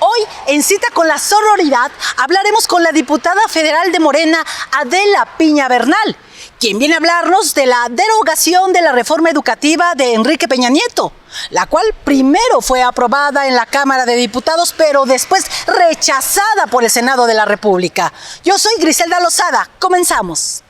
Hoy, en Cita con la Sororidad, hablaremos con la diputada federal de Morena, Adela Piña Bernal, quien viene a hablarnos de la derogación de la reforma educativa de Enrique Peña Nieto, la cual primero fue aprobada en la Cámara de Diputados, pero después rechazada por el Senado de la República. Yo soy Griselda Lozada. Comenzamos.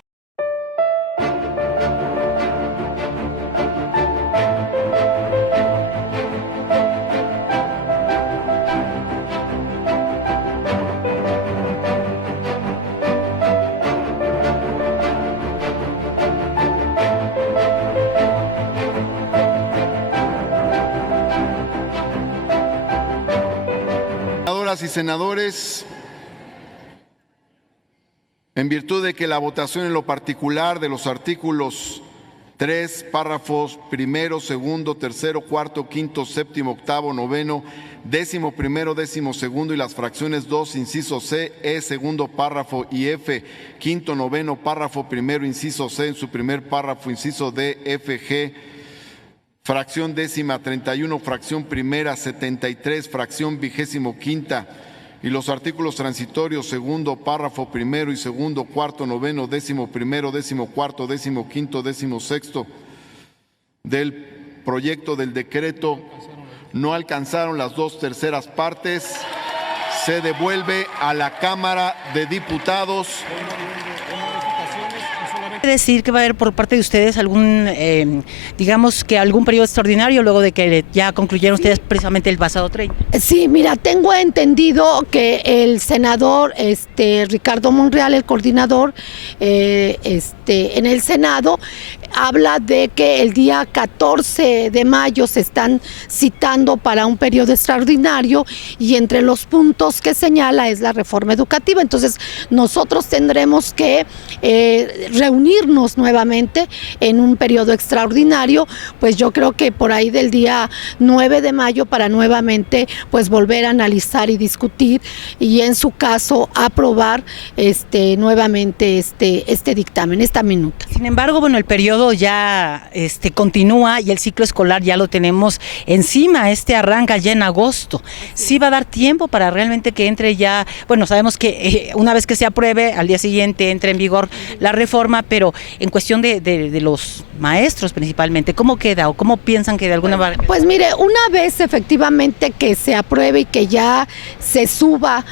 Senadoras y senadores, en virtud de que la votación en lo particular de los artículos 3, párrafos primero, segundo, tercero, cuarto, quinto, séptimo, octavo, noveno, 11º, 12º y las fracciones 2, inciso C, E, segundo párrafo y F, quinto, noveno, párrafo primero, inciso C, en su primer párrafo, inciso D, F, G, fracción décima, 31, fracción primera, 73, fracción 25ª, y los artículos transitorios, segundo párrafo primero y segundo, cuarto, noveno, 11º, 14º, 15º, 16º del proyecto del decreto no alcanzaron las 2/3 partes. Se devuelve a la Cámara de Diputados. Decir que va a haber por parte de ustedes algún, digamos que algún periodo extraordinario luego de que ya concluyeron ustedes precisamente el pasado 30. Sí, mira, tengo entendido que el senador Ricardo Monreal, el coordinador en el Senado, habla de que el día 14 de mayo se están citando para un periodo extraordinario y entre los puntos que señala es la reforma educativa. Entonces nosotros tendremos que reunirnos nuevamente en un periodo extraordinario, pues yo creo que por ahí del día 9 de mayo para nuevamente pues volver a analizar y discutir y en su caso aprobar nuevamente este dictamen, esta minuta. Sin embargo, bueno, el periodo ya continúa y el ciclo escolar ya lo tenemos encima, arranca ya en agosto. Sí va a dar tiempo para realmente que entre ya, bueno, sabemos que una vez que se apruebe, al día siguiente entre en vigor la reforma, pero en cuestión de los maestros principalmente, ¿cómo queda o cómo piensan que de alguna manera? Pues mire, una vez efectivamente que se apruebe y que ya se suba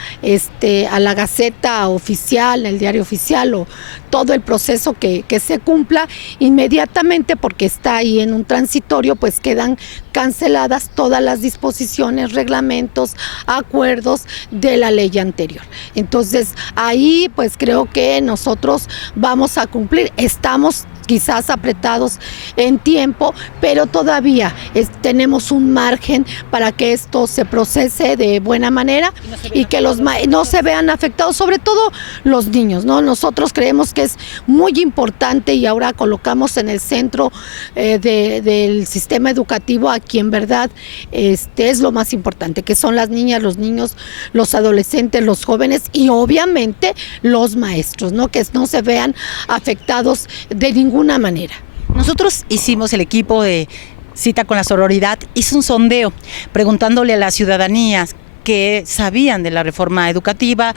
a la Gaceta Oficial, el Diario Oficial o todo el proceso que se cumpla, inmediatamente porque está ahí en un transitorio, pues quedan canceladas todas las disposiciones, reglamentos, acuerdos de la ley anterior. Entonces ahí pues creo que nosotros vamos a cumplir, estamos quizás apretados en tiempo, pero todavía tenemos un margen para que esto se procese de buena manera y que no se vean afectados, sobre todo los niños, ¿no? Nosotros creemos que es muy importante y ahora colocamos en el centro del sistema educativo a quien verdad es lo más importante, que son las niñas, los niños, los adolescentes, los jóvenes y obviamente los maestros, ¿no? Que no se vean afectados de ninguna manera. Nosotros hicimos, el equipo de Cita con la Sororidad, hizo un sondeo preguntándole a la ciudadanía que sabían de la reforma educativa,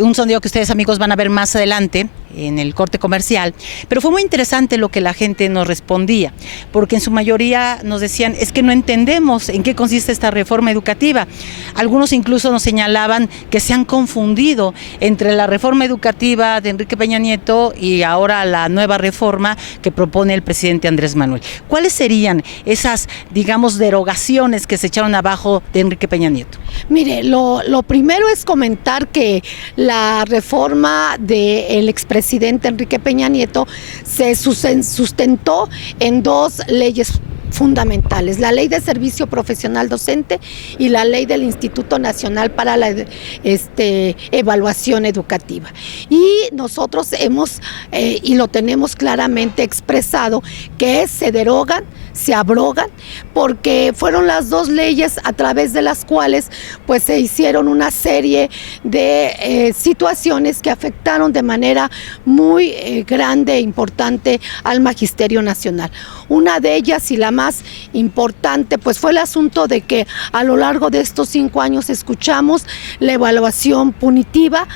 un sondeo que ustedes amigos van a ver más adelante en el corte comercial, pero fue muy interesante lo que la gente nos respondía, porque en su mayoría nos decían, es que no entendemos en qué consiste esta reforma educativa. Algunos incluso nos señalaban que se han confundido entre la reforma educativa de Enrique Peña Nieto y ahora la nueva reforma que propone el presidente Andrés Manuel. ¿Cuáles serían esas, digamos, derogaciones que se echaron abajo de Enrique Peña Nieto? Mire, lo primero es comentar que la reforma del expresidente Enrique Peña Nieto se sustentó en dos leyes fundamentales, la Ley de Servicio Profesional Docente y la Ley del Instituto Nacional para la Evaluación Educativa. Y nosotros hemos, y lo tenemos claramente expresado, que se derogan, se abrogan, porque fueron las dos leyes a través de las cuales pues se hicieron una serie de situaciones que afectaron de manera muy grande e importante al Magisterio Nacional. Una de ellas y la más importante pues fue el asunto de que a lo largo de estos 5 años escuchamos la evaluación punitiva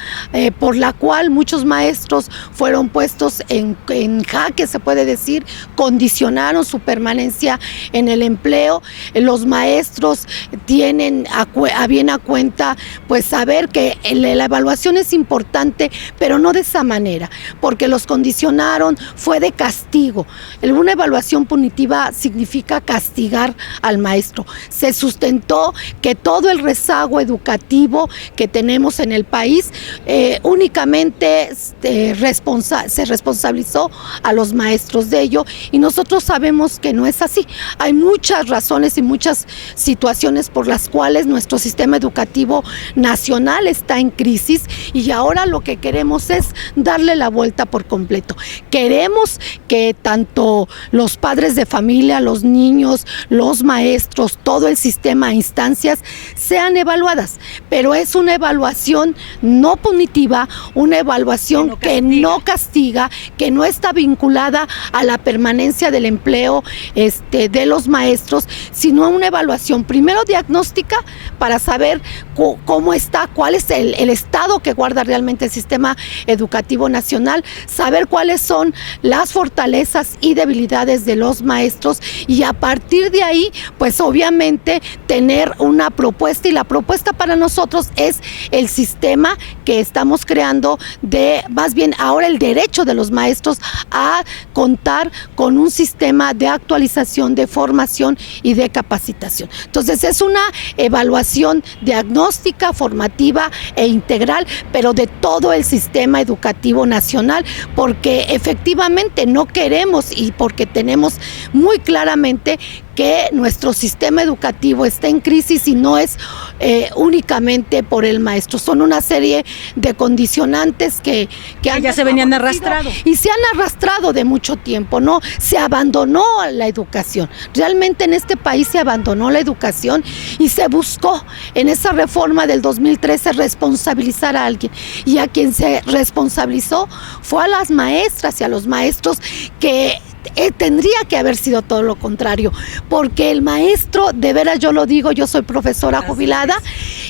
por la cual muchos maestros fueron puestos en jaque, se puede decir, condicionaron su permanencia en el empleo. Los maestros tienen a bien a cuenta pues saber que la evaluación es importante, pero no de esa manera, porque los condicionaron, fue de castigo. Una evaluación punitiva significa castigar al maestro. Se sustentó que todo el rezago educativo que tenemos en el país únicamente se responsabilizó a los maestros de ello, y nosotros sabemos que no es así. Hay muchas razones y muchas situaciones por las cuales nuestro sistema educativo nacional está en crisis, y ahora lo que queremos es darle la vuelta por completo. Queremos que tanto los padres de familia, los niños, los maestros, todo el sistema, instancias, sean evaluadas, pero es una evaluación no punitiva, una evaluación que no castiga, que no está vinculada a la permanencia del empleo de los maestros, sino una evaluación primero diagnóstica para saber cómo está, cuál es el estado que guarda realmente el sistema educativo nacional, saber cuáles son las fortalezas y debilidades de los maestros, y a partir de ahí pues obviamente tener una propuesta, y la propuesta para nosotros es el sistema que estamos creando, más bien ahora el derecho de los maestros a contar con un sistema de actualización, de formación y de capacitación. Entonces es una evaluación diagnóstica, formativa e integral, pero de todo el sistema educativo nacional, porque efectivamente no queremos, y porque tenemos muy claramente que nuestro sistema educativo está en crisis, y no es únicamente por el maestro, son una serie de condicionantes que ya se venían arrastrando. Y se han arrastrado de mucho tiempo, ¿no? Se abandonó la educación, realmente en este país se abandonó la educación, y se buscó en esa reforma del 2013 responsabilizar a alguien, y a quien se responsabilizó fue a las maestras y a los maestros, que tendría que haber sido todo lo contrario, porque el maestro, de veras yo lo digo, yo soy profesora jubilada,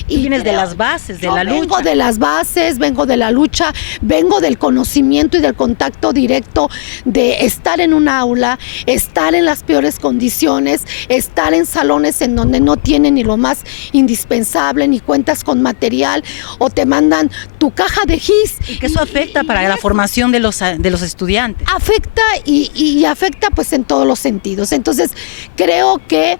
y vienes de las bases, de la lucha. Vengo de las bases, vengo de la lucha, vengo del conocimiento y del contacto directo de estar en un aula, estar en las peores condiciones, estar en salones en donde no tienen ni lo más indispensable, ni cuentas con material, o te mandan tu caja de gis. Y que eso afecta para la formación de los estudiantes. Afecta y afecta pues en todos los sentidos. Entonces creo que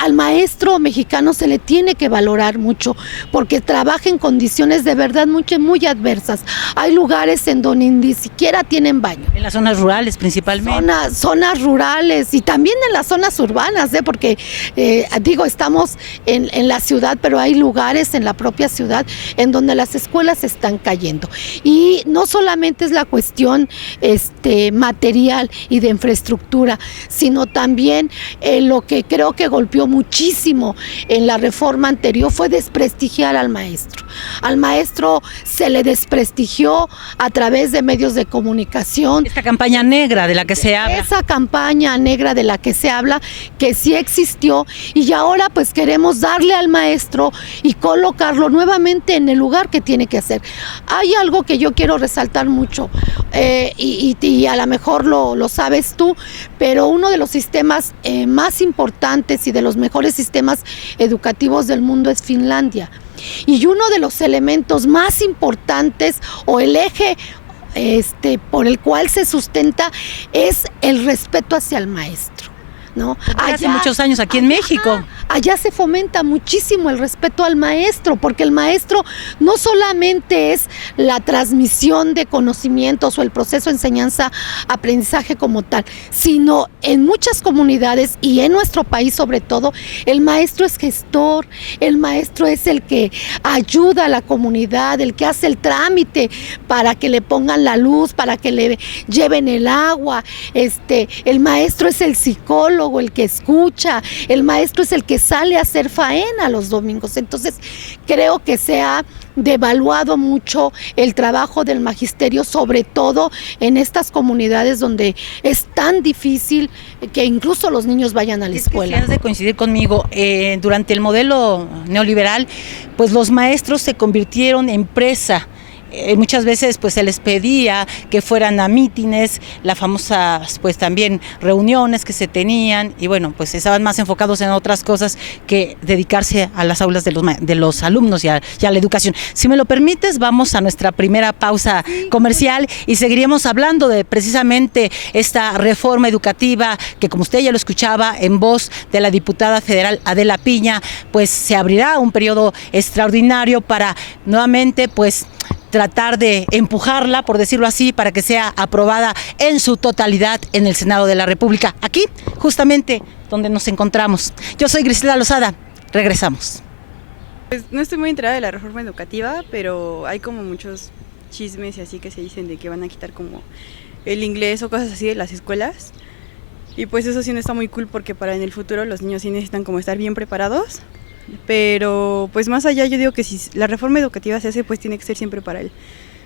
al maestro mexicano se le tiene que valorar mucho, porque trabaja en condiciones de verdad muy adversas. Hay lugares en donde ni siquiera tienen baño. En las zonas rurales principalmente. Zonas rurales, y también en las zonas urbanas, porque estamos en la ciudad, pero hay lugares en la propia ciudad en donde las escuelas están cayendo. Y no solamente es la cuestión material y de infraestructura, sino también lo que creo que golpeó muchísimo en la reforma anterior fue desprestigiar al maestro. Al maestro se le desprestigió a través de medios de comunicación. Esta campaña negra de la que se habla. Esa campaña negra de la que se habla, que sí existió, y ahora pues queremos darle al maestro y colocarlo nuevamente en el lugar que tiene que hacer. Hay algo que yo quiero resaltar mucho, y a lo mejor lo sabes tú, pero uno de los sistemas más importantes y de los mejores sistemas educativos del mundo es Finlandia. Y uno de los elementos más importantes, o el eje por el cual se sustenta, es el respeto hacia el maestro, ¿no? Hace muchos años aquí en México. Allá se fomenta muchísimo el respeto al maestro, porque el maestro no solamente es la transmisión de conocimientos o el proceso de enseñanza-aprendizaje como tal, sino en muchas comunidades y en nuestro país sobre todo, el maestro es gestor, el maestro es el que ayuda a la comunidad, el que hace el trámite para que le pongan la luz, para que le lleven el agua, el maestro es el psicólogo, el que escucha, el maestro es el que sale a hacer faena los domingos. Entonces creo que se ha devaluado mucho el trabajo del magisterio, sobre todo en estas comunidades donde es tan difícil que incluso los niños vayan a la escuela. Si has de coincidir conmigo, durante el modelo neoliberal, pues los maestros se convirtieron en presa. Muchas veces pues se les pedía que fueran a mítines, las famosas pues también reuniones que se tenían, y bueno, pues estaban más enfocados en otras cosas que dedicarse a las aulas de los alumnos y a la educación. Si me lo permites, vamos a nuestra primera pausa comercial y seguiríamos hablando de precisamente esta reforma educativa que, como usted ya lo escuchaba en voz de la diputada federal Adela Piña, pues se abrirá un periodo extraordinario para nuevamente pues tratar de empujarla, por decirlo así, para que sea aprobada en su totalidad en el Senado de la República, aquí justamente donde nos encontramos. Yo soy Griselda Lozada, regresamos. Pues no estoy muy enterada de la reforma educativa, pero hay como muchos chismes y así que se dicen de que van a quitar como el inglés o cosas así de las escuelas, y pues eso sí no está muy cool, porque para en el futuro los niños sí necesitan como estar bien preparados. Pero pues más allá, yo digo que si la reforma educativa se hace, pues tiene que ser siempre para el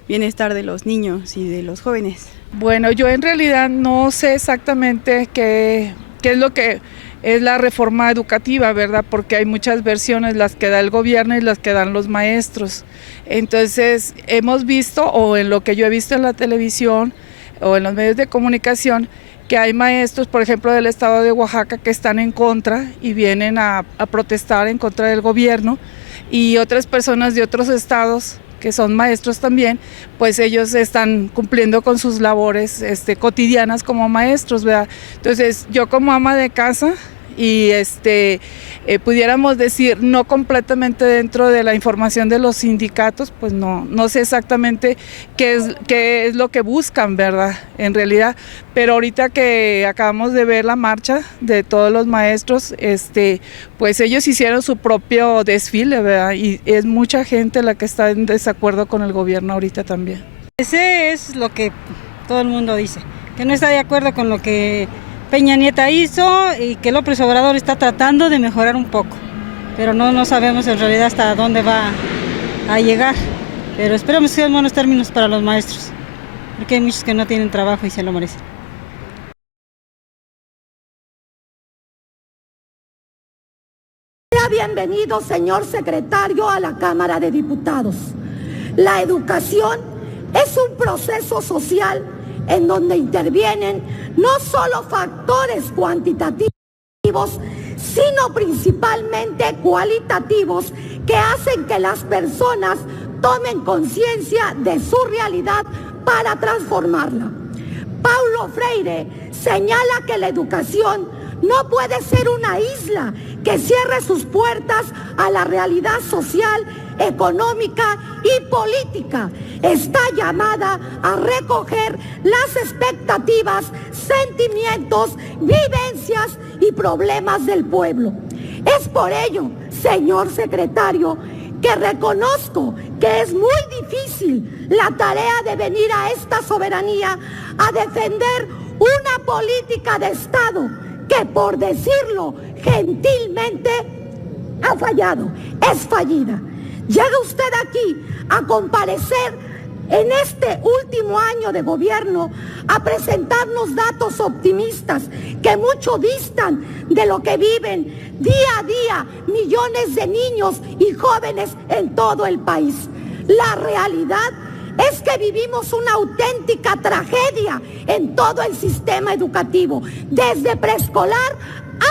bienestar de los niños y de los jóvenes. Bueno, yo en realidad no sé exactamente qué es lo que es la reforma educativa, ¿verdad? Porque hay muchas versiones, las que da el gobierno y las que dan los maestros. Entonces hemos visto, o en lo que yo he visto en la televisión o en los medios de comunicación, que hay maestros, por ejemplo, del estado de Oaxaca, que están en contra y vienen a protestar en contra del gobierno, y otras personas de otros estados que son maestros también, pues ellos están cumpliendo con sus labores cotidianas como maestros, ¿verdad? Entonces, yo como ama de casa, y pudiéramos decir no completamente dentro de la información de los sindicatos, pues no sé exactamente qué es lo que buscan, ¿verdad? En realidad, pero ahorita que acabamos de ver la marcha de todos los maestros, pues ellos hicieron su propio desfile, ¿verdad? Y es mucha gente la que está en desacuerdo con el gobierno ahorita también. Ese es lo que todo el mundo dice, que no está de acuerdo con lo que Peña Nieto hizo y que López Obrador está tratando de mejorar un poco, pero no sabemos en realidad hasta dónde va a llegar, pero esperemos que sean buenos términos para los maestros, porque hay muchos que no tienen trabajo y se lo merecen. Bienvenido, señor secretario, a la Cámara de Diputados. La educación es un proceso social en donde intervienen no solo factores cuantitativos, sino principalmente cualitativos, que hacen que las personas tomen conciencia de su realidad para transformarla. Paulo Freire señala que la educación no puede ser una isla que cierre sus puertas a la realidad social, económica y política. Está llamada a recoger las expectativas, sentimientos, vivencias y problemas del pueblo. Es por ello, señor secretario, que reconozco que es muy difícil la tarea de venir a esta soberanía a defender una política de Estado que, por decirlo gentilmente, ha fallado, es fallida. Llega usted aquí a comparecer en este último año de gobierno a presentarnos datos optimistas que mucho distan de lo que viven día a día millones de niños y jóvenes en todo el país. La realidad es que vivimos una auténtica tragedia en todo el sistema educativo, desde preescolar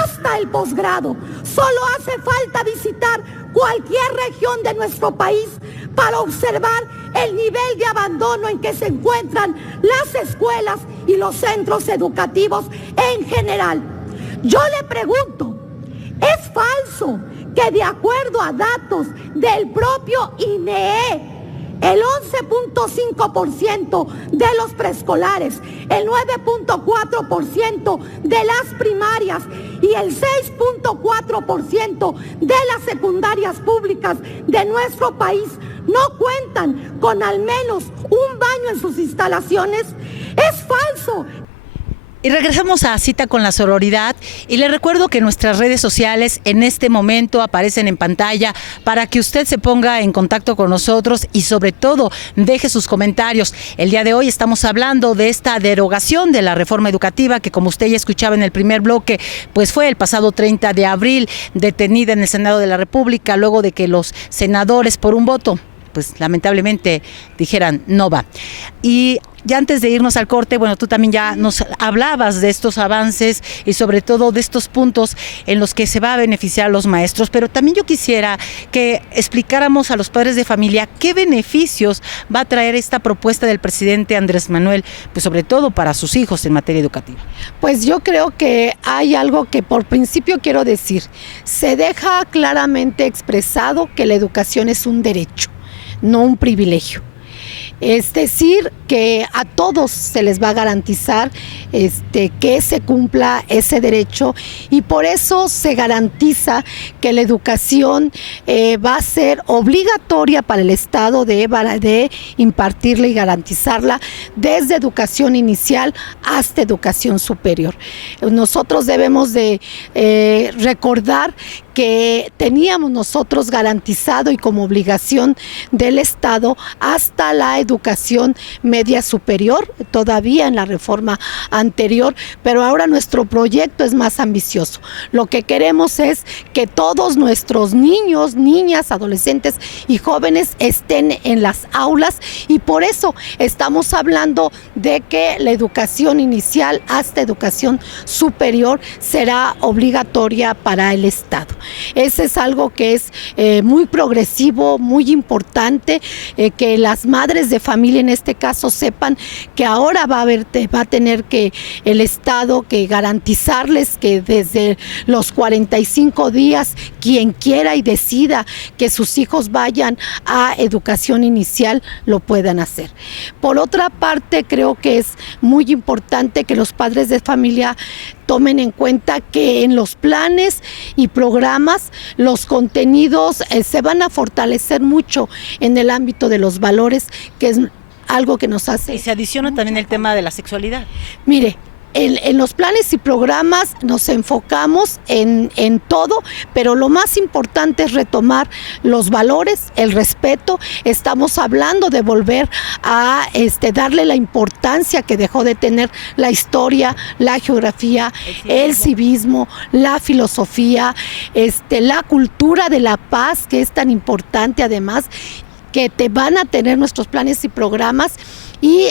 hasta el posgrado. Solo hace falta visitar cualquier región de nuestro país para observar el nivel de abandono en que se encuentran las escuelas y los centros educativos en general. Yo le pregunto, ¿es falso que, de acuerdo a datos del propio INEE, el 11.5% de los preescolares, el 9.4% de las primarias y el 6.4% de las secundarias públicas de nuestro país no cuentan con al menos un baño en sus instalaciones? Es falso. Y regresamos a Cita con la Sororidad y le recuerdo que nuestras redes sociales en este momento aparecen en pantalla para que usted se ponga en contacto con nosotros y sobre todo deje sus comentarios. El día de hoy estamos hablando de esta derogación de la reforma educativa que, como usted ya escuchaba en el primer bloque, pues fue el pasado 30 de abril detenida en el Senado de la República luego de que los senadores por un voto pues lamentablemente dijeran no va. Y ya antes de irnos al corte, bueno, tú también ya nos hablabas de estos avances y sobre todo de estos puntos en los que se va a beneficiar a los maestros, pero también yo quisiera que explicáramos a los padres de familia qué beneficios va a traer esta propuesta del presidente Andrés Manuel, pues sobre todo para sus hijos en materia educativa. Pues yo creo que hay algo que por principio quiero decir. Se deja claramente expresado que la educación es un derecho, no un privilegio. Es decir, que a todos se les va a garantizar que se cumpla ese derecho y por eso se garantiza que la educación va a ser obligatoria para el Estado de impartirla y garantizarla desde educación inicial hasta educación superior. Nosotros debemos de recordar que teníamos nosotros garantizado y como obligación del Estado hasta la educación media superior, todavía en la reforma anterior, pero ahora nuestro proyecto es más ambicioso. Lo que queremos es que todos nuestros niños, niñas, adolescentes y jóvenes estén en las aulas y por eso estamos hablando de que la educación inicial hasta educación superior será obligatoria para el Estado. Ese es algo que es muy progresivo, muy importante, que las madres de familia en este caso sepan que ahora va a tener que el Estado que garantizarles que desde los 45 días quien quiera y decida que sus hijos vayan a educación inicial lo puedan hacer. Por otra parte, creo que es muy importante que los padres de familia tomen en cuenta que en los planes y programas los contenidos se van a fortalecer mucho en el ámbito de los valores, que es algo que nos hace. Y se adiciona también el tema de la sexualidad. Mire, en los planes y programas nos enfocamos en todo, pero lo más importante es retomar los valores, el respeto. Estamos hablando de volver a darle la importancia que dejó de tener la historia, la geografía, el civismo, la filosofía, la cultura de la paz, que es tan importante además, que te van a tener nuestros planes y programas. Y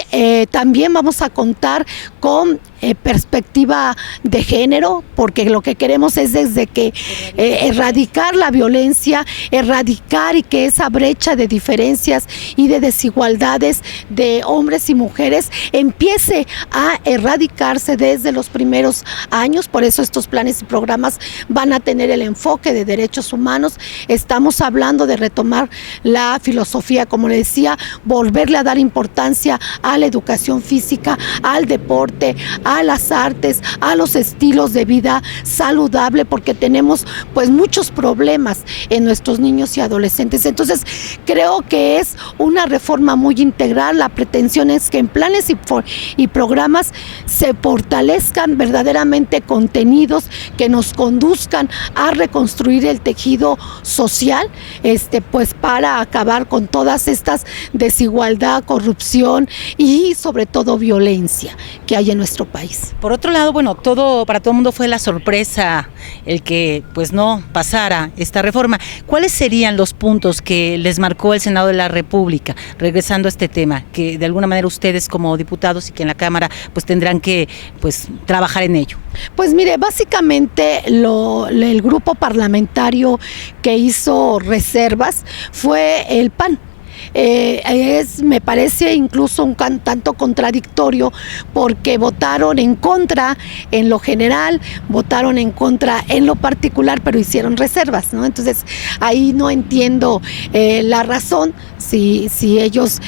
también vamos a contar con perspectiva de género, porque lo que queremos es desde que erradicar la violencia, erradicar y que esa brecha de diferencias y de desigualdades de hombres y mujeres empiece a erradicarse desde los primeros años. Por eso estos planes y programas van a tener el enfoque de derechos humanos. Estamos hablando de retomar la filosofía, como le decía, volverle a dar importancia a la educación física, al deporte, a las artes, a los estilos de vida saludable, porque tenemos pues muchos problemas en nuestros niños y adolescentes. Entonces creo que es una reforma muy integral. La pretensión es que en planes y programas se fortalezcan verdaderamente contenidos que nos conduzcan a reconstruir el tejido social, pues para acabar con todas estas desigualdad, corrupción y sobre todo violencia que hay en nuestro país. Por otro lado, bueno, para todo el mundo fue la sorpresa el que pues no pasara esta reforma. ¿Cuáles serían los puntos que les marcó el Senado de la República, regresando a este tema, que de alguna manera ustedes como diputados y que en la Cámara pues tendrán que pues trabajar en ello? Pues mire, básicamente el grupo parlamentario que hizo reservas fue el PAN. Me parece incluso un tanto contradictorio, porque votaron en contra en lo general, votaron en contra en lo particular, pero hicieron reservas, ¿no? Entonces ahí no entiendo la razón. Si ellos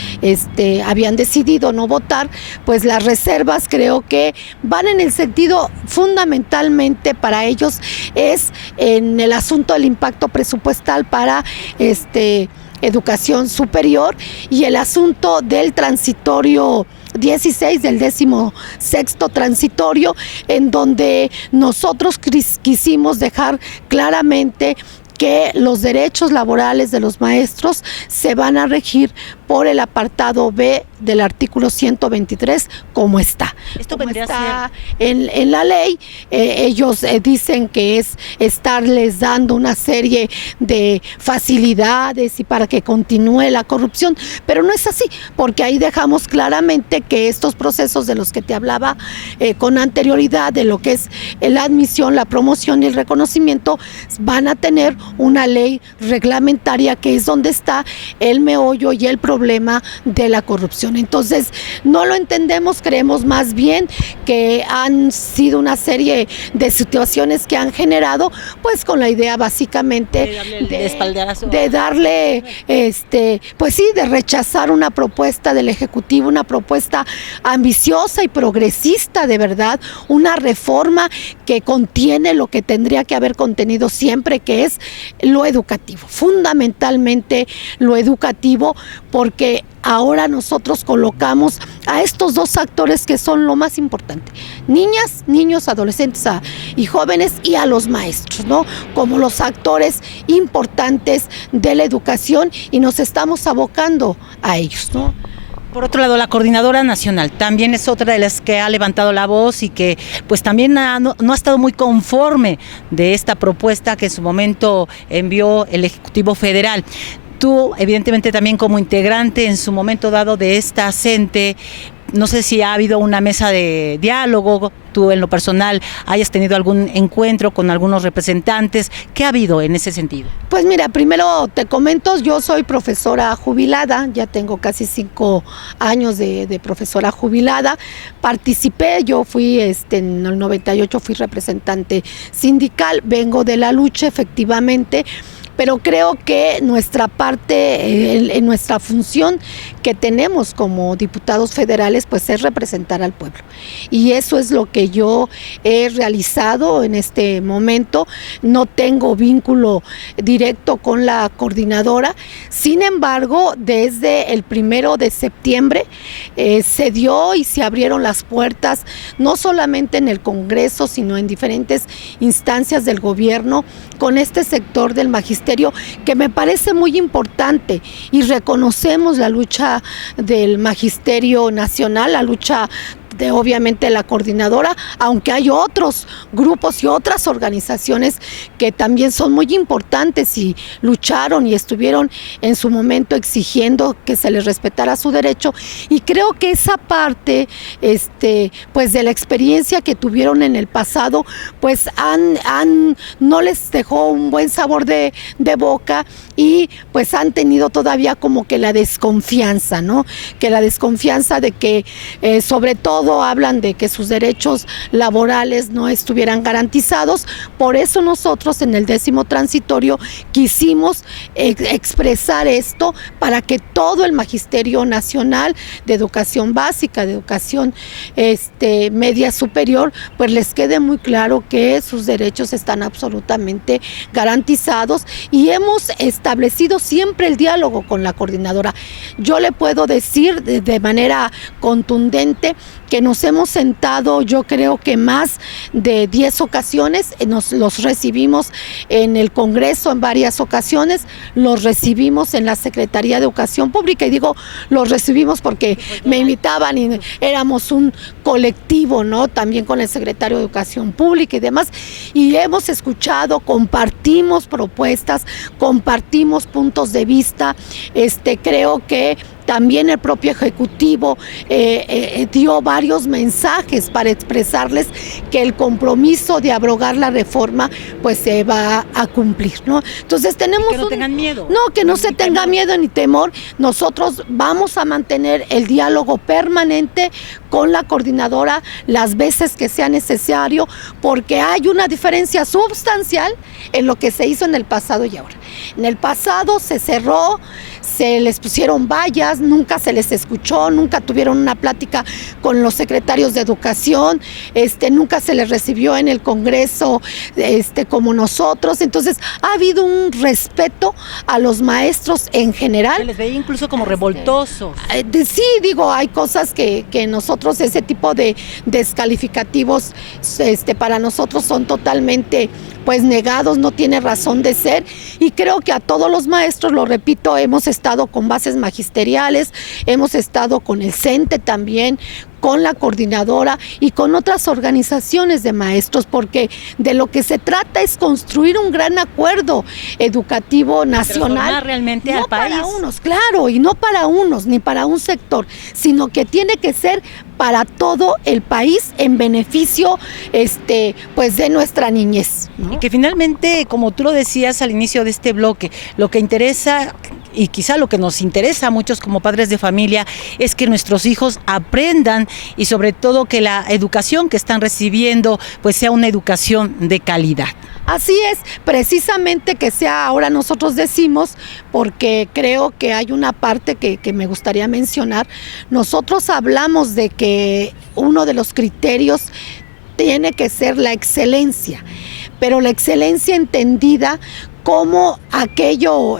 habían decidido no votar, pues las reservas creo que van en el sentido fundamentalmente para ellos es en el asunto del impacto presupuestal para educación superior y el asunto del transitorio 16 del 16º transitorio, en donde nosotros quisimos dejar claramente que los derechos laborales de los maestros se van a regir por el apartado B del artículo 123, como está. Esto como vendría está a ser en la ley. Ellos dicen que es estarles dando una serie de facilidades y para que continúe la corrupción, pero no es así, porque ahí dejamos claramente que estos procesos de los que te hablaba con anterioridad, de lo que es la admisión, la promoción y el reconocimiento, van a tener una ley reglamentaria, que es donde está el meollo y el problema de la corrupción. Entonces, no lo entendemos, creemos más bien que han sido una serie de situaciones que han generado, pues con la idea básicamente de darle, pues sí, de rechazar una propuesta del Ejecutivo, una propuesta ambiciosa y progresista, de verdad, una reforma que contiene lo que tendría que haber contenido siempre, que es lo educativo, fundamentalmente lo educativo, porque ahora nosotros colocamos a estos dos actores que son lo más importante: niñas, niños, adolescentes y jóvenes, y a los maestros, ¿no?, como los actores importantes de la educación, y nos estamos abocando a ellos, ¿no? Por otro lado, la Coordinadora Nacional también es otra de las que ha levantado la voz y que pues también no ha estado muy conforme de esta propuesta que en su momento envió el Ejecutivo Federal. Tú, evidentemente, también como integrante en su momento dado de esta CENTE, no sé si ha habido una mesa de diálogo, tú en lo personal hayas tenido algún encuentro con algunos representantes. ¿Qué ha habido en ese sentido? Pues mira, primero te comento, yo soy profesora jubilada, ya tengo casi 5 años de profesora jubilada. Participé, yo fui en el 98, fui representante sindical, vengo de la lucha efectivamente, pero creo que nuestra parte, en nuestra función que tenemos como diputados federales, pues es representar al pueblo. Y eso es lo que yo he realizado en este momento. No tengo vínculo directo con la coordinadora. Sin embargo, desde el 1 de septiembre se dio y se abrieron las puertas, no solamente en el Congreso, sino en diferentes instancias del gobierno, con este sector del magisterio, que me parece muy importante, y reconocemos la lucha del magisterio nacional, la lucha de obviamente la coordinadora, aunque hay otros grupos y otras organizaciones que también son muy importantes y lucharon y estuvieron en su momento exigiendo que se les respetara su derecho, y creo que esa parte pues de la experiencia que tuvieron en el pasado, pues no les dejó un buen sabor de boca, y pues han tenido todavía como que la desconfianza, ¿no? Que la desconfianza de que sobre todo hablan de que sus derechos laborales no estuvieran garantizados. Por eso nosotros en el 10º transitorio quisimos expresar esto, para que todo el magisterio nacional de educación básica, de educación media superior, pues les quede muy claro que sus derechos están absolutamente garantizados, y hemos establecido siempre el diálogo con la coordinadora. Yo le puedo decir de manera contundente que nos hemos sentado, yo creo que más de 10 ocasiones, los recibimos en el Congreso en varias ocasiones, los recibimos en la Secretaría de Educación Pública, y digo los recibimos porque me invitaban y éramos un colectivo, ¿no?, también con el secretario de Educación Pública y demás, y hemos escuchado, compartimos propuestas, compartimos puntos de vista. Creo que también el propio Ejecutivo dio varios mensajes para expresarles que el compromiso de abrogar la reforma pues se va a cumplir, ¿no? Entonces tenemos que no tengan miedo. No, que no se tenga miedo ni temor. Nosotros vamos a mantener el diálogo permanente con la coordinadora las veces que sea necesario, porque hay una diferencia sustancial en lo que se hizo en el pasado y ahora. En el pasado se cerró, se les pusieron vallas, nunca se les escuchó, nunca tuvieron una plática con los secretarios de educación, nunca se les recibió en el Congreso como nosotros. Entonces ha habido un respeto a los maestros en general. Se les veía incluso como revoltosos. Sí, digo, hay cosas que nosotros, ese tipo de descalificativos para nosotros son totalmente pues negados, no tiene razón de ser, y creo que a todos los maestros, lo repito, hemos estado con bases magisteriales, hemos estado con el CENTE también, con la coordinadora y con otras organizaciones de maestros, porque de lo que se trata es construir un gran acuerdo educativo nacional. Transformar realmente al país. No para unos, claro, y no para unos, ni para un sector, sino que tiene que ser para todo el país en beneficio pues de nuestra niñez, ¿no? Y que finalmente, como tú lo decías al inicio de este bloque, lo que interesa y quizá lo que nos interesa a muchos como padres de familia es que nuestros hijos aprendan y sobre todo que la educación que están recibiendo pues sea una educación de calidad. Así es, precisamente que sea, ahora nosotros decimos, porque creo que hay una parte que me gustaría mencionar, nosotros hablamos de que uno de los criterios tiene que ser la excelencia, pero la excelencia entendida como aquello,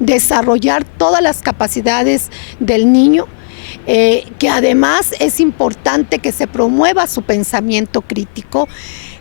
desarrollar todas las capacidades del niño, que además es importante que se promueva su pensamiento crítico,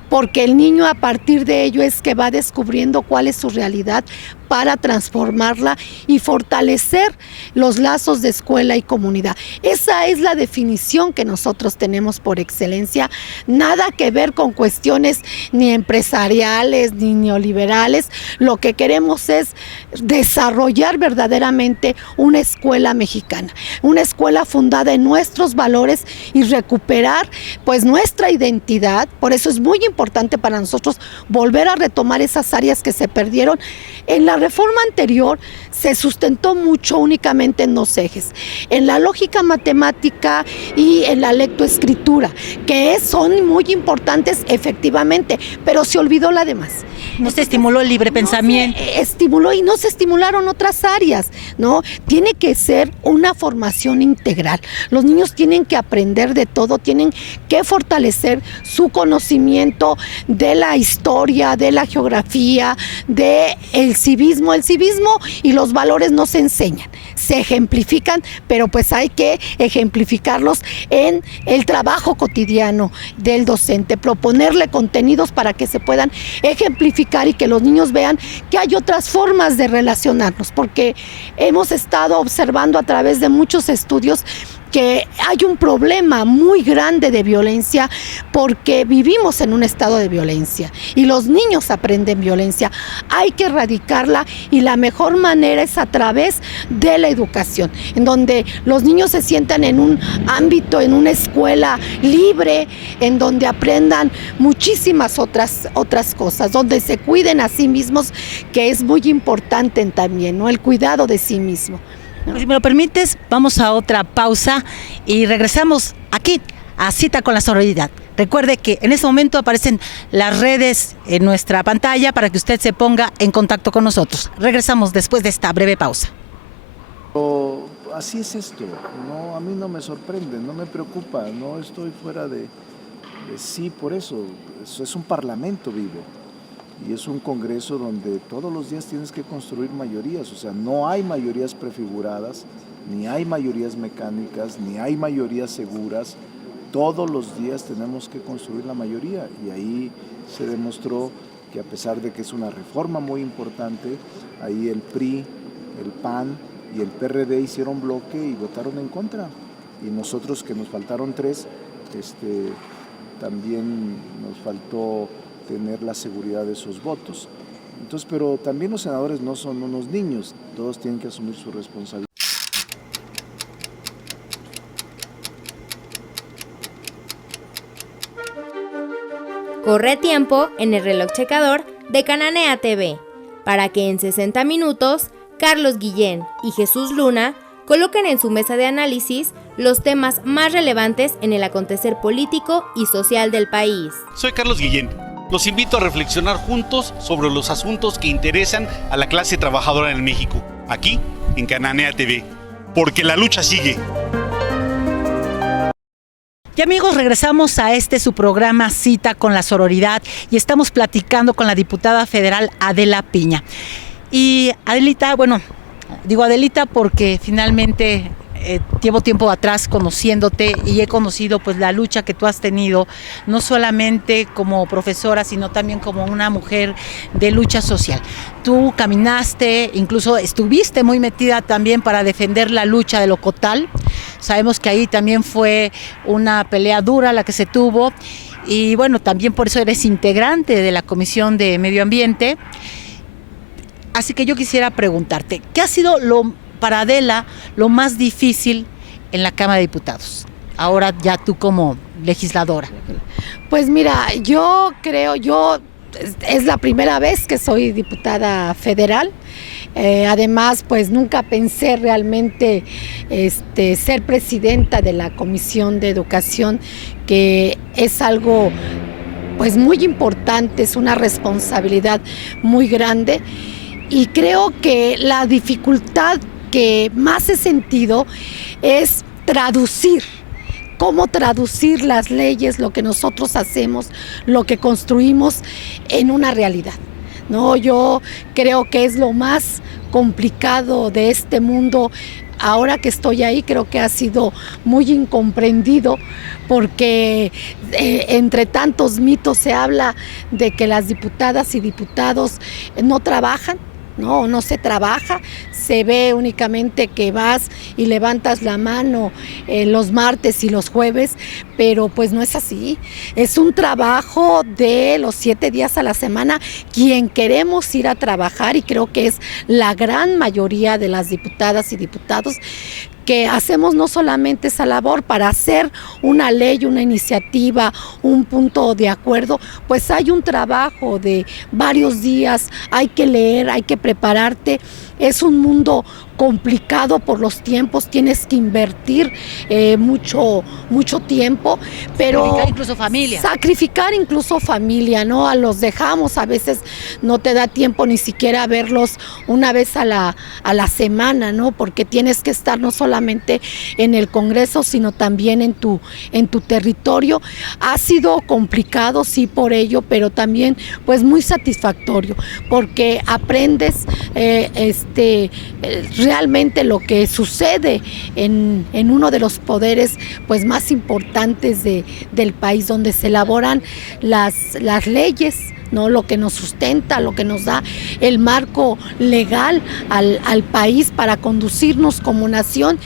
porque el niño a partir de ello es que va descubriendo cuál es su realidad para transformarla y fortalecer los lazos de escuela y comunidad. Esa es la definición que nosotros tenemos por excelencia, nada que ver con cuestiones ni empresariales ni neoliberales. Lo que queremos es desarrollar verdaderamente una escuela mexicana, una escuela fundada en nuestros valores y recuperar pues nuestra identidad. Por eso es muy importante para nosotros volver a retomar esas áreas que se perdieron. En la reforma anterior se sustentó mucho únicamente en dos ejes, en la lógica matemática y en la lectoescritura, que son muy importantes efectivamente, pero se olvidó la demás. No se estimuló el libre pensamiento. Se estimuló y no se estimularon otras áreas, ¿no? Tiene que ser una formación integral. Los niños tienen que aprender de todo, tienen que fortalecer su conocimiento de la historia, de la geografía, del civismo. El civismo y los valores no se enseñan, se ejemplifican, pero pues hay que ejemplificarlos en el trabajo cotidiano del docente, proponerle contenidos para que se puedan ejemplificar y que los niños vean que hay otras formas de relacionarnos, porque hemos estado observando a través de muchos estudios que hay un problema muy grande de violencia porque vivimos en un estado de violencia y los niños aprenden violencia. Hay que erradicarla y la mejor manera es a través de la educación, en donde los niños se sientan en un ámbito, en una escuela libre, en donde aprendan muchísimas otras cosas, donde se cuiden a sí mismos, que es muy importante también, ¿no? El cuidado de sí mismo. Pues si me lo permites, vamos a otra pausa y regresamos aquí a Cita con la Sororidad. Recuerde que en este momento aparecen las redes en nuestra pantalla para que usted se ponga en contacto con nosotros. Regresamos después de esta breve pausa. Así es esto, no, a mí no me sorprende, no me preocupa, no estoy fuera de sí por eso es un parlamento vivo. Y es un congreso donde todos los días tienes que construir mayorías, o sea, no hay mayorías prefiguradas, ni hay mayorías mecánicas, ni hay mayorías seguras. Todos los días tenemos que construir la mayoría y ahí se demostró que a pesar de que es una reforma muy importante, ahí el PRI, el PAN y el PRD hicieron bloque y votaron en contra. Y nosotros, que nos faltaron 3, también nos faltó tener la seguridad de esos votos. Entonces, pero también los senadores no son unos niños, todos tienen que asumir su responsabilidad. Corre tiempo en el reloj checador de Cananea TV, para que en 60 minutos Carlos Guillén y Jesús Luna coloquen en su mesa de análisis los temas más relevantes en el acontecer político y social del país. Soy Carlos Guillén. Los invito a reflexionar juntos sobre los asuntos que interesan a la clase trabajadora en México. Aquí en Cananea TV, porque la lucha sigue. Y amigos, regresamos a su programa Cita con la Sororidad y estamos platicando con la diputada federal Adela Piña. Y Adelita, bueno, digo Adelita porque finalmente llevo tiempo atrás conociéndote y he conocido pues la lucha que tú has tenido, no solamente como profesora, sino también como una mujer de lucha social. Tú caminaste, incluso estuviste muy metida también para defender la lucha del Ocotal. Sabemos que ahí también fue una pelea dura la que se tuvo y bueno, también por eso eres integrante de la Comisión de Medio Ambiente. Así que yo quisiera preguntarte, ¿qué ha sido para Adela lo más difícil en la Cámara de Diputados? Ahora ya tú como legisladora. Pues mira, yo creo, es la primera vez que soy diputada federal. Además, pues nunca pensé realmente ser presidenta de la Comisión de Educación, que es algo pues muy importante, es una responsabilidad muy grande. Y creo que la dificultad que más he sentido es cómo traducir las leyes, lo que nosotros hacemos, lo que construimos en una realidad. No, yo creo que es lo más complicado de este mundo. Ahora que estoy ahí, creo que ha sido muy incomprendido porque entre tantos mitos se habla de que las diputadas y diputados no trabajan. No se trabaja, se ve únicamente que vas y levantas la mano los martes y los jueves, pero pues no es así. Es un trabajo de los 7 días a la semana, quien queremos ir a trabajar, y creo que es la gran mayoría de las diputadas y diputados que hacemos no solamente esa labor para hacer una ley, una iniciativa, un punto de acuerdo, pues hay un trabajo de varios días, hay que leer, hay que prepararte. Es un mundo complicado por los tiempos, tienes que invertir mucho tiempo, pero sacrificar incluso familia, ¿no? A los dejamos, a veces no te da tiempo ni siquiera verlos una vez a la semana, ¿no? Porque tienes que estar no solamente en el Congreso, sino también en tu territorio. Ha sido complicado, sí, por ello, pero también pues muy satisfactorio, porque aprendes realmente lo que sucede en uno de los poderes pues más importantes del país, donde se elaboran las leyes, ¿no? Lo que nos sustenta, lo que nos da el marco legal al país para conducirnos como nación.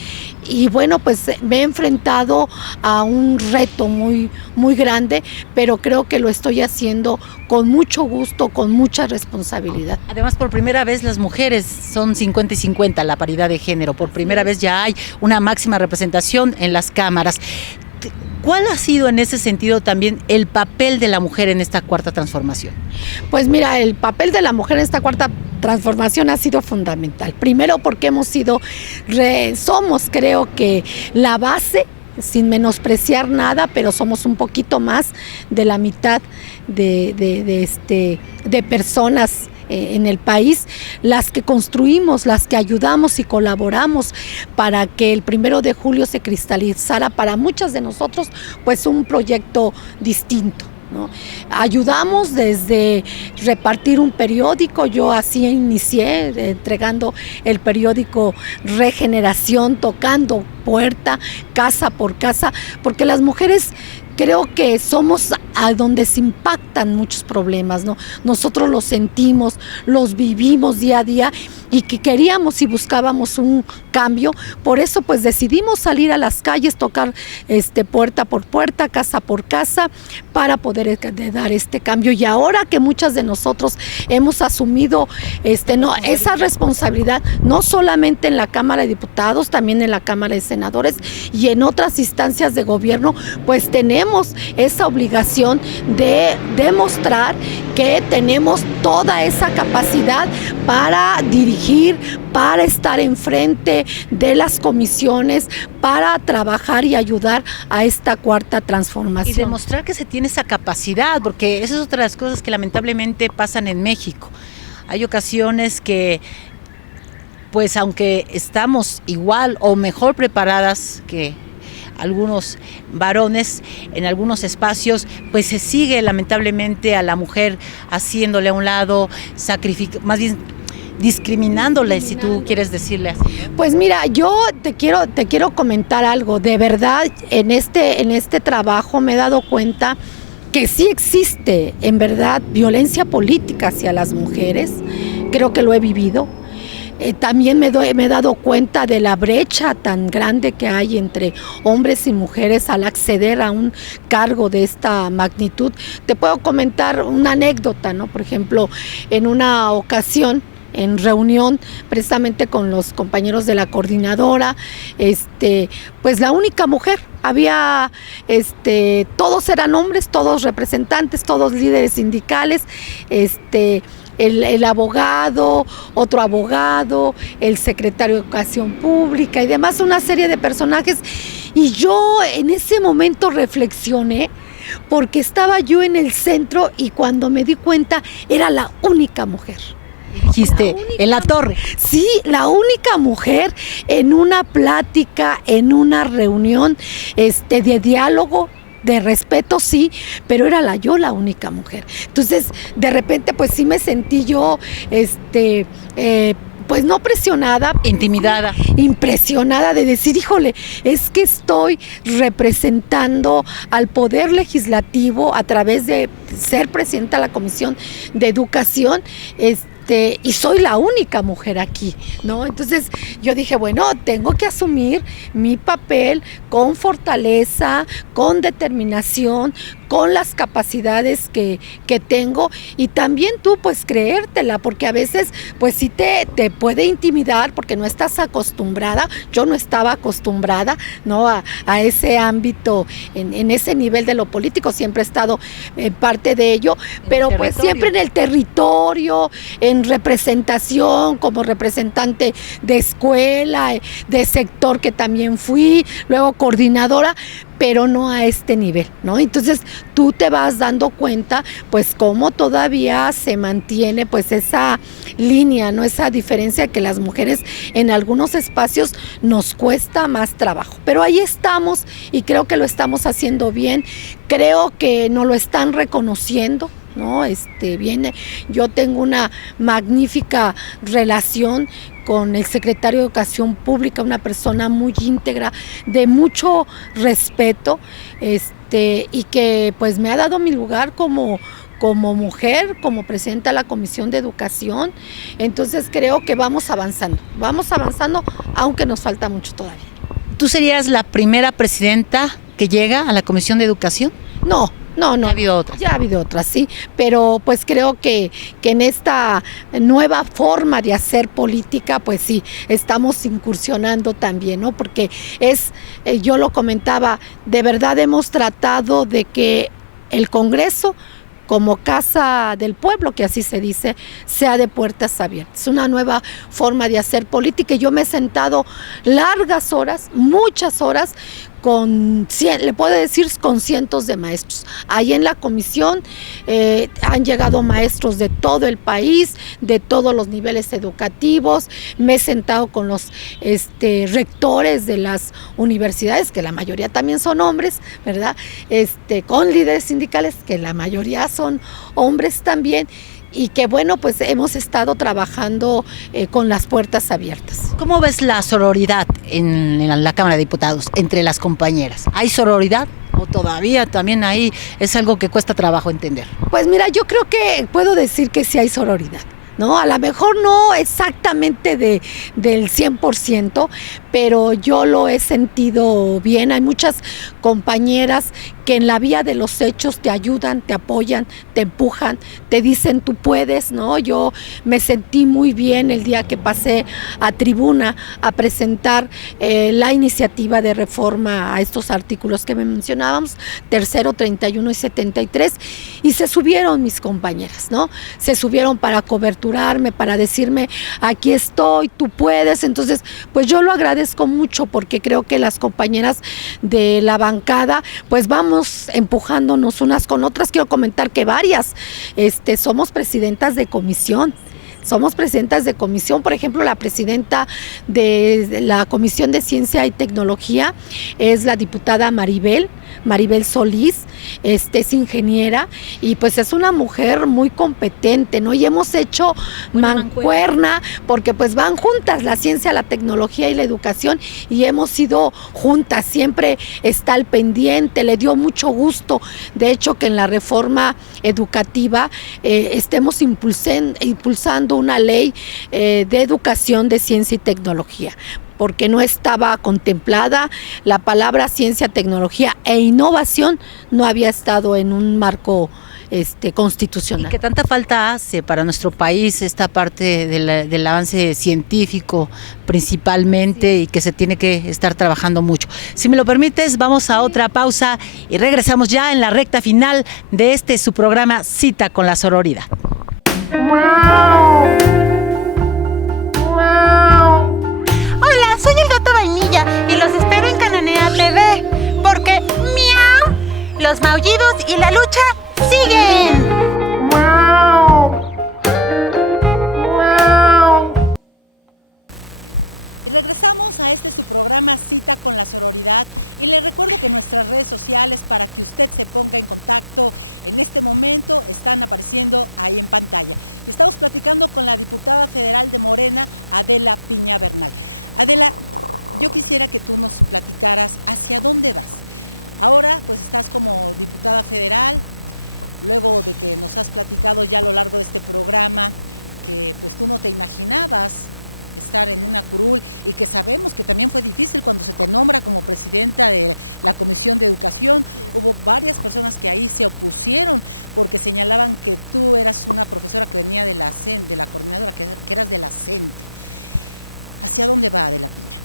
Y bueno, pues me he enfrentado a un reto muy, muy grande, pero creo que lo estoy haciendo con mucho gusto, con mucha responsabilidad. Además, por primera vez las mujeres son 50 y 50, la paridad de género. Por primera vez ya hay una máxima representación en las cámaras. ¿Cuál ha sido en ese sentido también el papel de la mujer en esta cuarta transformación? Pues mira, el papel de la mujer en esta cuarta transformación ha sido fundamental. Primero porque somos creo que la base, sin menospreciar nada, pero somos un poquito más de la mitad de personas en el país, las que construimos, las que ayudamos y colaboramos para que el 1 de julio se cristalizara para muchas de nosotros pues un proyecto distinto, ¿no? Ayudamos desde repartir un periódico. Yo así inicié, entregando el periódico Regeneración, tocando puerta, casa por casa, porque las mujeres creo que somos a donde se impactan muchos problemas, ¿no? Nosotros los sentimos, los vivimos día a día, y que queríamos y buscábamos un cambio. Por eso pues decidimos salir a las calles, tocar puerta por puerta, casa por casa, para poder dar este cambio. Y ahora que muchas de nosotros hemos asumido esa responsabilidad, no solamente en la Cámara de Diputados, también en la Cámara de Senadores y en otras instancias de gobierno, pues tenemos esa obligación de demostrar que tenemos toda esa capacidad para dirigir, para estar enfrente de las comisiones, para trabajar y ayudar a esta cuarta transformación. Y demostrar que se tiene esa capacidad, porque esa es otra de las cosas que lamentablemente pasan en México. Hay ocasiones que pues aunque estamos igual o mejor preparadas que algunos varones en algunos espacios, pues se sigue lamentablemente a la mujer haciéndole a un lado, más bien discriminándole, si tú quieres decirle así. Pues mira, yo te quiero comentar algo. De verdad, en este trabajo me he dado cuenta que sí existe, en verdad, violencia política hacia las mujeres. Creo que lo he vivido. También me he dado cuenta de la brecha tan grande que hay entre hombres y mujeres al acceder a un cargo de esta magnitud. Te puedo comentar una anécdota, ¿no? Por ejemplo, en una ocasión, en reunión precisamente con los compañeros de la coordinadora, pues la única mujer, había, todos eran hombres, todos representantes, todos líderes sindicales, el abogado, otro abogado, el secretario de Educación Pública y demás, una serie de personajes. Y yo en ese momento reflexioné, porque estaba yo en el centro y cuando me di cuenta era la única mujer. Dijiste, en la torre. Sí, la única mujer en una plática, en una reunión de diálogo, de respeto, sí, pero era yo la única mujer. Entonces, de repente, pues sí me sentí yo, pues no presionada, intimidada, impresionada de decir, híjole, es que estoy representando al Poder Legislativo a través de ser presidenta de la Comisión de Educación, y soy la única mujer aquí, ¿no? Entonces yo dije, bueno, tengo que asumir mi papel con fortaleza, con determinación, con las capacidades que tengo, y también tú pues creértela, porque a veces pues sí te puede intimidar porque no estás acostumbrada. Yo no estaba acostumbrada, ¿no? a ese ámbito, en ese nivel de lo político, siempre he estado parte de ello, pero pues siempre en el territorio, en representación, como representante de escuela, de sector que también fui, luego coordinadora, pero no a este nivel, ¿no? Entonces tú te vas dando cuenta pues cómo todavía se mantiene pues esa línea, ¿no? Esa diferencia que las mujeres en algunos espacios nos cuesta más trabajo, pero ahí estamos y creo que lo estamos haciendo bien, creo que nos lo están reconociendo, ¿no? Yo tengo una magnífica relación con el secretario de Educación Pública, una persona muy íntegra, de mucho respeto, y que pues me ha dado mi lugar como mujer, como presidenta de la Comisión de Educación. Entonces creo que vamos avanzando, aunque nos falta mucho todavía. ¿Tú serías la primera presidenta que llega a la Comisión de Educación? No. Ya ha habido otras. Ya ha habido otras, sí, pero pues creo que en esta nueva forma de hacer política, pues sí, estamos incursionando también, ¿no? Porque yo lo comentaba, de verdad hemos tratado de que el Congreso, como casa del pueblo, que así se dice, sea de puertas abiertas. Es una nueva forma de hacer política y yo me he sentado largas horas, muchas horas, le puedo decir con cientos de maestros. Ahí en la comisión han llegado maestros de todo el país, de todos los niveles educativos. Me he sentado con los rectores de las universidades, que la mayoría también son hombres, ¿verdad? Con líderes sindicales, que la mayoría son hombres también. Y que bueno, pues hemos estado trabajando con las puertas abiertas. ¿Cómo ves la sororidad en la Cámara de Diputados entre las compañeras? ¿Hay sororidad o todavía también ahí es algo que cuesta trabajo entender? Pues mira, yo creo que puedo decir que sí hay sororidad, ¿no? A lo mejor no exactamente del 100%, pero yo lo he sentido bien. Hay muchas compañeras que en la vía de los hechos te ayudan, te apoyan, te empujan, te dicen tú puedes, ¿no? Yo me sentí muy bien el día que pasé a tribuna a presentar la iniciativa de reforma a estos artículos que mencionábamos, 3º, 31 y 73, y se subieron mis compañeras, ¿no? Se subieron para coberturarme, para decirme aquí estoy, tú puedes. Entonces, pues yo lo agradezco mucho porque creo que las compañeras de la bancada, pues vamos empujándonos unas con otras. Quiero comentar que varias somos presidentas de comisión. somos presidentas de comisión. Por ejemplo, la presidenta de la Comisión de Ciencia y Tecnología es la diputada Maribel Solís, es ingeniera y pues es una mujer muy competente, ¿no? Y hemos hecho mancuerna porque pues van juntas la ciencia, la tecnología y la educación y hemos ido juntas, siempre está al pendiente, le dio mucho gusto, de hecho que en la reforma educativa estemos impulsando una ley de educación de ciencia y tecnología, porque no estaba contemplada la palabra ciencia, tecnología e innovación, no había estado en un marco constitucional. ¿Y qué tanta falta hace para nuestro país esta parte del avance científico principalmente, y que se tiene que estar trabajando mucho? Si me lo permites, vamos a otra pausa y regresamos ya en la recta final de su programa Cita con la Sororidad. Hola, soy el gato Vainilla y los espero en Cananea TV, porque ¡miau! Los maullidos y la lucha siguen. Y regresamos a su programa Cita con la Sororidad, y le recuerdo que nuestras redes sociales para que usted se ponga en contacto en este momento están apareciendo ahí en pantalla. Y estamos platicando con la diputada federal de Morena, Adela Piña Bernal. Adela, yo quisiera que tú nos platicaras hacia dónde vas. Ahora pues estás como diputada federal, luego de que nos has platicado ya a lo largo de este programa que pues tú no te imaginabas estar en una curul, y que sabemos que también fue difícil cuando se te nombra como presidenta de la Comisión de Educación. Hubo varias personas que ahí se opusieron porque señalaban que tú eras una profesora que venía de la coordinadora, que eras de la CENTE. ¿Hacia dónde va Adela Piña?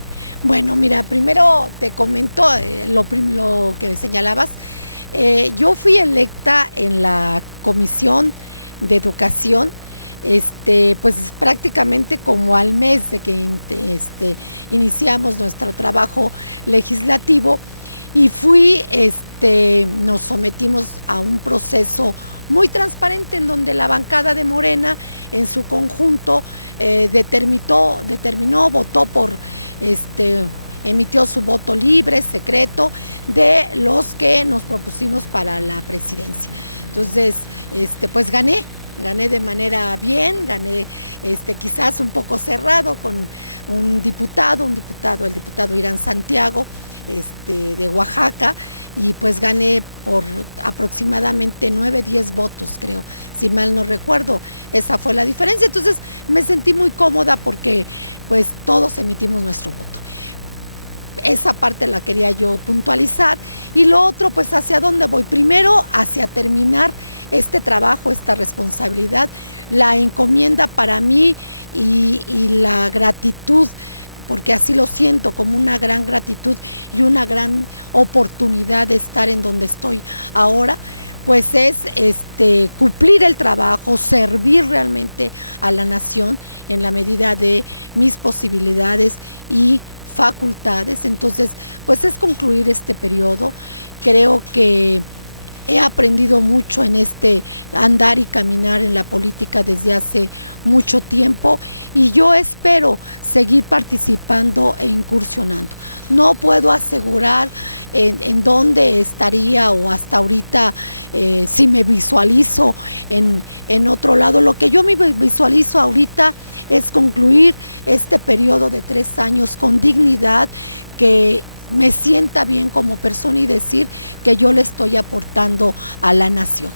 Bueno, mira, primero te comento lo que señalabas. Yo fui electa en la Comisión de Educación, pues prácticamente como al mes de que iniciamos nuestro trabajo legislativo, y nos sometimos a un proceso muy transparente en donde la bancada de Morena en su conjunto votó por emitió su voto libre, secreto, de los que nos propusimos para la presidencia. Entonces, pues gané de manera bien, gané quizás un poco cerrado con el diputado Irán Santiago, de Oaxaca, y pues gané por aproximadamente 9-10 votos, creo, si mal no recuerdo. Esa fue la diferencia. Entonces me sentí muy cómoda porque pues todos emitimos nuestro voto. Esa parte la quería yo puntualizar. Y lo otro, pues hacia dónde voy. Primero, hacia terminar este trabajo, esta responsabilidad, la encomienda para mí y la gratitud, porque así lo siento, como una gran gratitud y una gran oportunidad de estar en donde estoy ahora, pues es cumplir el trabajo, servir realmente a la nación en la medida de mis posibilidades y facultades. Entonces, pues es concluir este periodo. Creo que he aprendido mucho en andar y caminar en la política desde hace mucho tiempo, y yo espero seguir participando e incursionando. No puedo asegurar en dónde estaría o hasta ahorita si me visualizo en otro lado. Lo que yo me visualizo ahorita es concluir este periodo de 3 años con dignidad, que me sienta bien como persona y decir que yo le estoy aportando a la nación.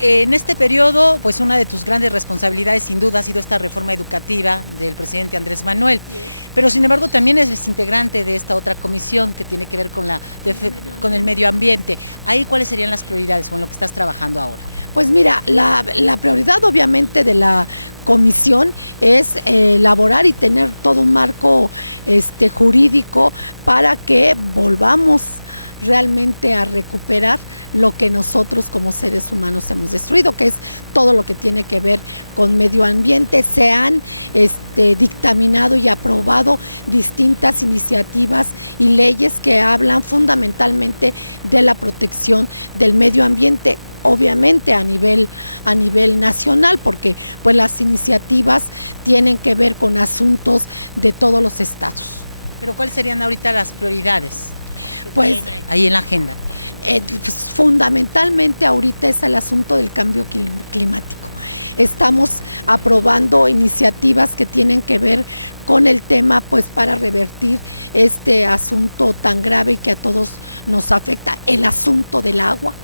En este periodo, pues una de tus grandes responsabilidades sin duda ha sido esta reforma educativa del presidente Andrés Manuel, pero sin embargo también es integrante de esta otra comisión que tiene que ver con el medio ambiente. Ahí, ¿cuáles serían las prioridades o en lo que estás trabajando ahora? Pues mira, la prioridad obviamente de la comisión es elaborar y tener todo un marco jurídico para que volvamos realmente a recuperar lo que nosotros como seres humanos hemos destruido, que es todo lo que tiene que ver con medio ambiente. Se han dictaminado y aprobado distintas iniciativas y leyes que hablan fundamentalmente de la protección del medio ambiente. obviamente a nivel nacional, porque pues las iniciativas tienen que ver con asuntos de todos los estados. Pero ¿cuáles serían ahorita las prioridades? Pues ahí en la agenda. Pues, fundamentalmente ahorita es el asunto del cambio climático. Estamos aprobando iniciativas que tienen que ver con el tema, pues para revertir este asunto tan grave y que a todos nos afecta, el asunto del agua.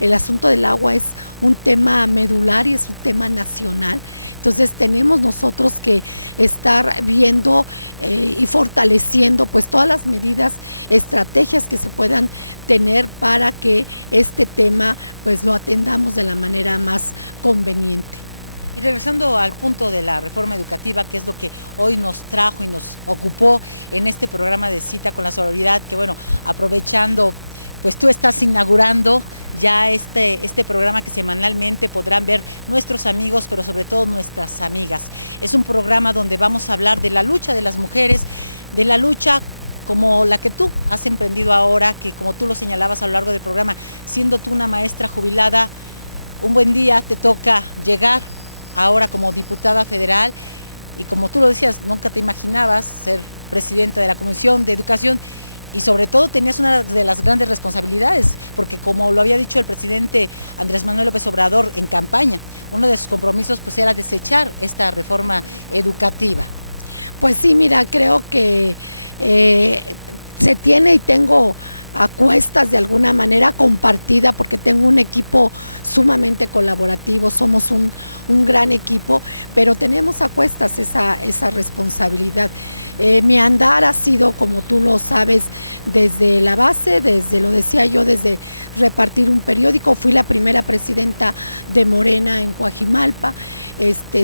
El asunto del agua es un tema medular y es un tema nacional. Entonces tenemos nosotros que estar viendo y fortaleciendo pues todas las medidas, estrategias que se puedan tener para que este tema pues lo atendamos de la manera más conveniente. Y regresando al punto de la reforma educativa, que es lo que hoy nos trajo y nos ocupó en este programa de Cita con la Sororidad, que bueno, aprovechando, pues tú estás inaugurando ya este programa que semanalmente podrán ver nuestros amigos, pero sobre todo nuestras amigas. Es un programa donde vamos a hablar de la lucha de las mujeres, de la lucha como la que tú has emprendido ahora, que como tú lo señalabas a lo largo del programa, siendo tú una maestra jubilada, un buen día te toca llegar ahora como diputada federal y como tú lo decías, nunca te imaginabas ser presidenta de la Comisión de Educación. Y sobre todo tenías una de las grandes responsabilidades, porque como lo había dicho el presidente Andrés Manuel López Obrador en campaña, uno de sus compromisos pues era desechar esta reforma educativa. Pues sí, mira, creo que se tiene y tengo a cuestas de alguna manera compartida, porque tengo un equipo sumamente colaborativo, somos un gran equipo, pero tenemos a cuestas esa responsabilidad. Mi andar ha sido, como tú lo sabes, desde la base, lo decía yo, desde repartir un periódico. Fui la primera presidenta de Morena en Coajimalpa,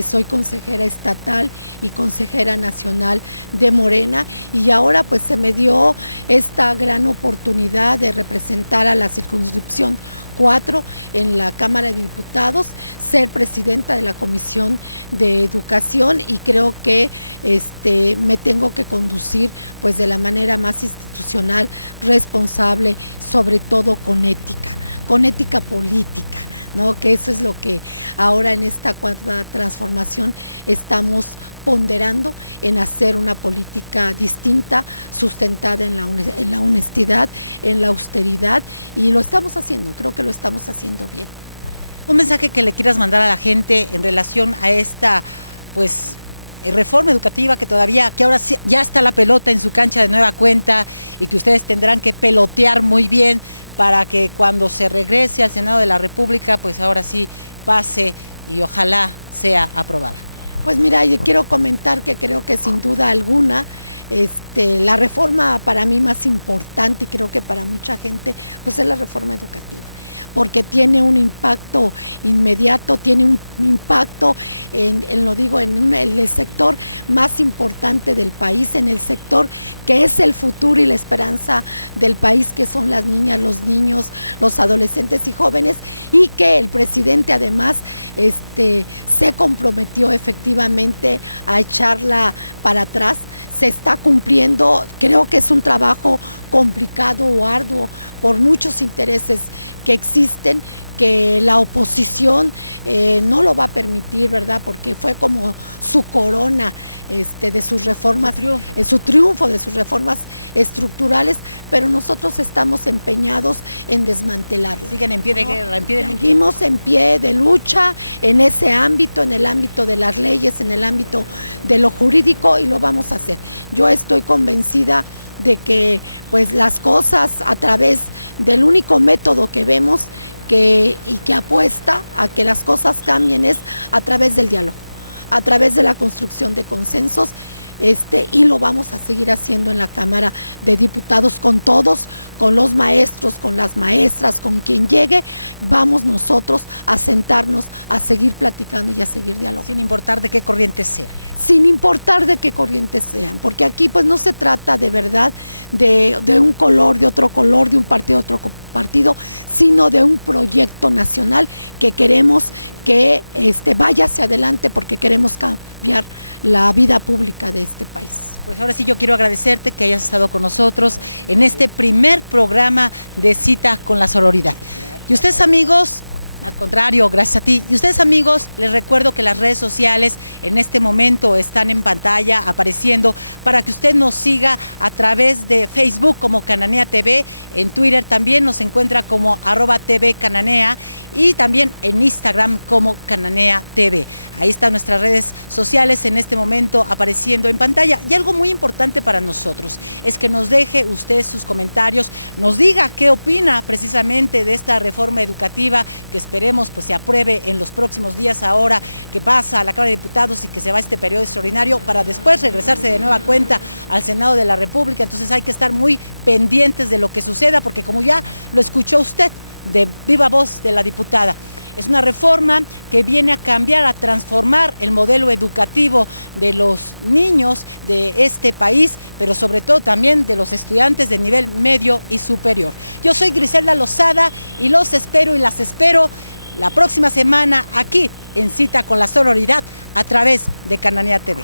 soy consejera estatal y consejera nacional de Morena, y ahora pues se me dio esta gran oportunidad de representar a la circunscripción 4 en la Cámara de Diputados, ser presidenta de la Comisión de Educación, y creo que me tengo que conducir pues de la manera más institucional, responsable, sobre todo con ética política, ¿no? Que eso es lo que ahora en esta cuarta transformación estamos ponderando, en hacer una política distinta, sustentada en la honestidad, en la austeridad, y lo estamos haciendo, creo que lo estamos haciendo bien. Un mensaje que le quieras mandar a la gente en relación a esta pues reforma educativa que ahora ya está la pelota en su cancha de nueva cuenta y que ustedes tendrán que pelotear muy bien para que cuando se regrese al Senado de la República pues ahora sí pase y ojalá sea aprobada. Pues mira, yo quiero comentar que creo que sin duda alguna la reforma para mí más importante, y creo que para mucha gente, pues es la reforma educativa, porque tiene un impacto inmediato, tiene un impacto en el sector más importante del país, en el sector que es el futuro y la esperanza del país, que son las niñas, los niños, los adolescentes y jóvenes, y que el presidente además se comprometió efectivamente a echarla para atrás. Se está cumpliendo, creo que es un trabajo complicado o arduo por muchos intereses que existen, que la oposición no lo va a permitir, ¿verdad? Porque fue como su corona de sus reformas, su triunfo de sus reformas estructurales, pero nosotros estamos empeñados en desmantelarlo. Siguen en pie de guerra, en pie de lucha. Seguimos en pie de lucha en ese ámbito, en el ámbito de las leyes, en el ámbito de lo jurídico, y lo vamos a hacer. Yo estoy convencida de que pues las cosas, a través del único método que vemos y que apuesta a que las cosas cambien, es a través del diálogo, a través de la construcción de consensos, y lo vamos a seguir haciendo en la Cámara de Diputados con todos, con los maestros, con las maestras, con quien llegue. Vamos nosotros a sentarnos, a seguir platicando y a seguir dialogando. Sin importar de qué corriente sea. Sin importar de qué corrientes sean, porque aquí pues no se trata de verdad de un color, de otro color, de un partido, de otro partido, sino de un proyecto nacional que queremos que vaya hacia adelante, porque queremos cambiar la vida pública de este país. Pues ahora sí yo quiero agradecerte que hayas estado con nosotros en este primer programa de Cita con la Sororidad. Y ustedes, amigos, Al contrario, gracias a ti. Y ustedes, amigos, les recuerdo que las redes sociales en este momento están en pantalla apareciendo para que usted nos siga a través de Facebook como Cananea TV, en Twitter también nos encuentra como @tvcananea y también en Instagram como Cananea TV. Ahí están nuestras redes sociales en este momento apareciendo en pantalla. Y algo muy importante para nosotros es que nos deje usted sus comentarios, nos diga qué opina precisamente de esta reforma educativa que esperemos pues se apruebe en los próximos días, ahora que pasa a la Cámara de Diputados y que se va este periodo extraordinario para después regresarse de nueva cuenta al Senado de la República. Entonces hay que estar muy pendientes de lo que suceda, porque como ya lo escuchó usted de viva voz de la diputada, es una reforma que viene a cambiar, a transformar el modelo educativo de los niños de este país, pero sobre todo también de los estudiantes de nivel medio y superior. Yo soy Griselda Lozada y los espero y las espero la próxima semana aquí en Cita con la Sororidad a través de Cananea TV.